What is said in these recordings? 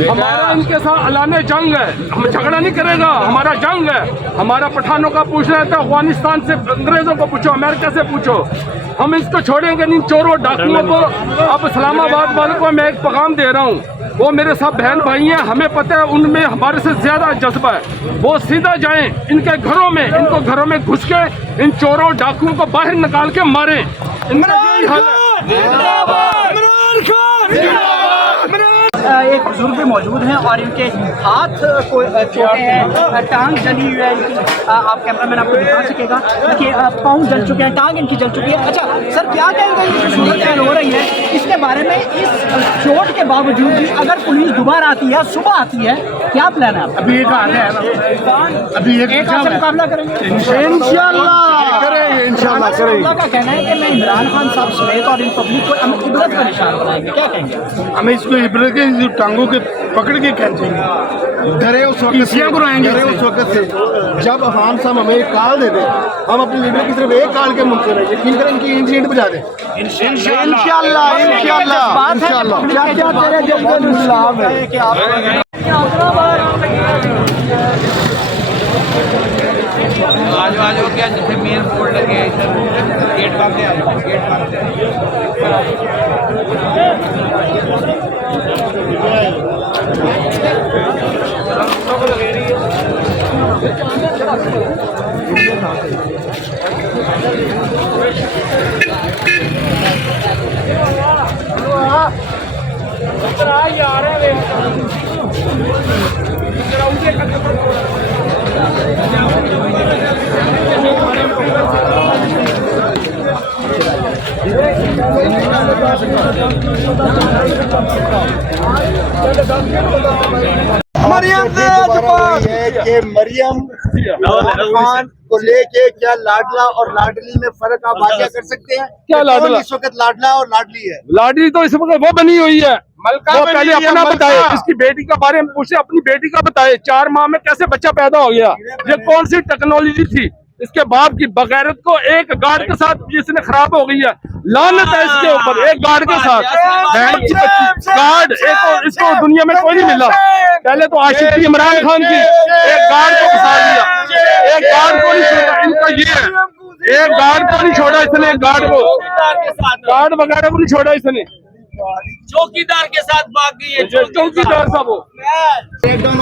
हमारा इनके साथ अलाने जंग है, हम झगड़ा नहीं करेगा, हमारा जंग है। हमारा पठानों का पूछ रहा था, अफगानिस्तान से अंग्रेजों को पूछो, अमेरिका से पूछो, हम इसको छोड़ेंगे नहीं। चोरों डाकुओं को अब इस्लामाबाद वालों को मैं एक पैगाम दे रहा हूँ, वो मेरे सब बहन भाई हैं, हमें पता है उनमें हमारे से ज्यादा जज्बा है। वो सीधा जाएं इनके घरों में, इनको घरों में घुस के इन चोरों डाकुओं को बाहर निकाल के मारें। इनका यही हाल है। एक बुजुर्ग भी मौजूद हैं और इनके हाथ को चोटें हैं, टांग जली हुई है इनकी। आप कैमरामैन आपको दिखा सकेगा कि पाँव जल चुके हैं, टांग इनकी जल चुकी है। अच्छा सर, क्या कहेंगे ये जो सूरत हाल हो रही है इसके बारे में? इस चोट के बावजूद भी अगर पुलिस दोबारा आती है, सुबह आती है, क्या प्लान है आपका? अभी एक हाथ है, अभी एक हाथ से मुकाबला करेंगे इंशाल्लाह करेंगे, इंशाल्लाह करेंगे। का कहना है कि मैं इमरान खान साहब समेत और इन पब्लिक को हम इबरत का निशान बनाएंगे, क्या कहेंगे? हमें इसको इबरत के टांगों के पकड़ के खींचेंगे, डरे उस वक्त से जब अफगान साहब हमें एक कॉल दे दे, हम अपनी लीडर की सिर्फ एक कॉल के मुंतज़िर हैं, यकीन करें इनकी इंसिडेंट बजा दें इंशाल्लाह इंशाल्लाह इंशाल्लाह। क्या क्या तेरे दिल में इस्लाम है कि आप आज हो गया जिसे मेन बोर्ड लगे गेट बंद है, गेट बंद है। मरियम से है कि मरियम खान को लेके क्या लाडला और लाडली में फर्क आप वाक़या कर सकते हैं? क्या लाडला? इस वक्त लाडला और लाडली है। लाडली तो इस वक्त वो बनी हुई है, वो पहले अपना बताए, इसकी बेटी के बारे में पूछे, अपनी बेटी का बताए, 4 माह में कैसे बच्चा पैदा हो गया, ये कौन सी टेक्नोलॉजी थी? इसके बाप की बगैरत को एक गार्ड के साथ जिसने खराब हो गई है, लानत है इसके ऊपर। एक गार्ड के साथ गार्ड, एक इसको दुनिया में कोई नहीं मिला। पहले तो आशिक थी इमरान खान की, एक गार्ड को फंसा दिया, एक गार्ड को नहीं छोड़ा। इनका ये है, एक गार्ड को नहीं छोड़ा इसने, एक गार्ड वगैरह को नहीं छोड़ा इसने, चौकीदार के साथ भाग गई है। चौकीदार साहब वो बिल्कुल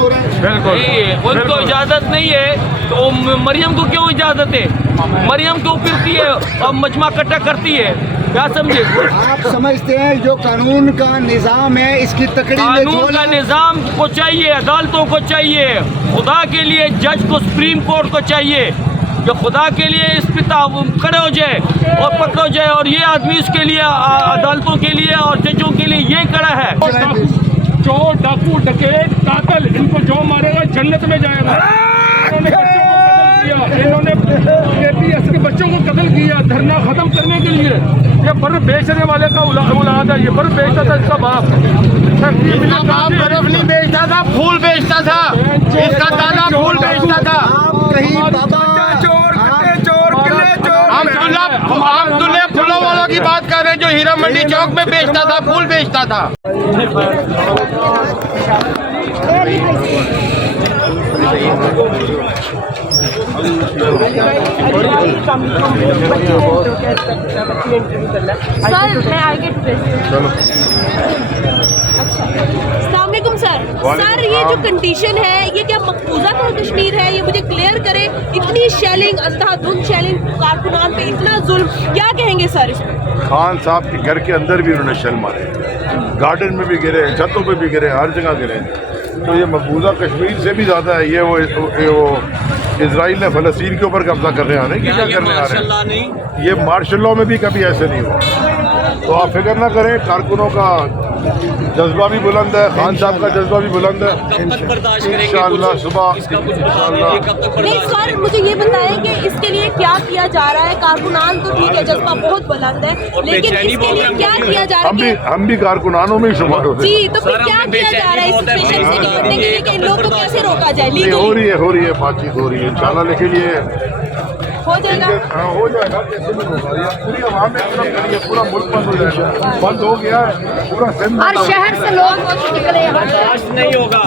उनको इजाजत नहीं है, तो मरियम को क्यों इजाजत है? मरियम क्यों फिरती है और मजमा कट्टा करती है? क्या समझे? आप समझते हैं जो कानून का निजाम है इसकी तकड़ी में कानून का निजाम को चाहिए, अदालतों को चाहिए, खुदा के लिए जज को, सुप्रीम कोर्ट को चाहिए जो खुदा के लिए इस पे खड़े हो जाए और पकड़ो जाए। और ये आदमी इसके लिए, अदालतों के लिए और जजों के लिए ये खड़ा है। चोर, डाकू, डकैत, कातिल, इनको जो मारेगा जन्नत में जाएगा। इन्होंने KPS के बच्चों को कत्ल किया धरना खत्म करने के लिए। ये बर्फ बेचने वाले का औलाद है, ये बर्फ बेचता था इसका बाप। बर्फ नहीं बेचता था, फूल बेचता था, इसका दादा फूल बेचता था। हम दुल्हे फूलों वालों की बात कर रहे हैं जो हीरा मंडी चौक में बेचता था, फूल बेचता था। सर मैं आगे अस्सलामुअलैकुम सर। सर ये जो कंडीशन है ये क्या मकबूजा का कश्मीर है? ये मुझे क्लियर करे। इतनी शेलिंग, अंधाधुंध शेलिंग, कारकुनान पे इतना जुल्म, क्या कहेंगे सर इसमें? खान साहब के घर के अंदर भी उन्होंने शल मारे, गार्डन में भी गिरे, छतों पे भी गिरे, हर जगह गिरे। तो ये मकबूजा कश्मीर से भी ज़्यादा है। ये वो इजराइल ने फ़लस्तीन के ऊपर कब्जा करने आने की क्या करने आ रहे हैं? ये मार्शल लॉ में भी कभी ऐसे नहीं हुआ। तो आप फिक्र ना करें, कारकुनों का जज्बा भी बुलंद है, खान साहब का जज्बा भी बुलंद है। इंशाअल्लाह सुबह नहीं सर, मुझे ये बताएं कि इसके लिए क्या किया जा रहा है? कारकुनान तो ठीक है, जज्बा बहुत बुलंद है, लेकिन इसके लिए क्या किया जा रहा है? हम भी कारकुनानों में शुमार होते हैं। जी, तो फिर क्या किया जा रहा है इस सिचुएशन से निपटने के लिए कि इन लोगों को कैसे रोका जाए? हो रही है बातचीत हो रही है इंशाल्लाह। लेकिन ये हो जाएगा? हाँ हो जाएगा, कैसे नहीं होगा, ये पूरी आवाम में इतना खड़ी है, पूरा मुल्क बंद हो जाएगा, बंद हो गया है पूरा सिंध। हर शहर से लोग निकले यहाँ से। नहीं होगा।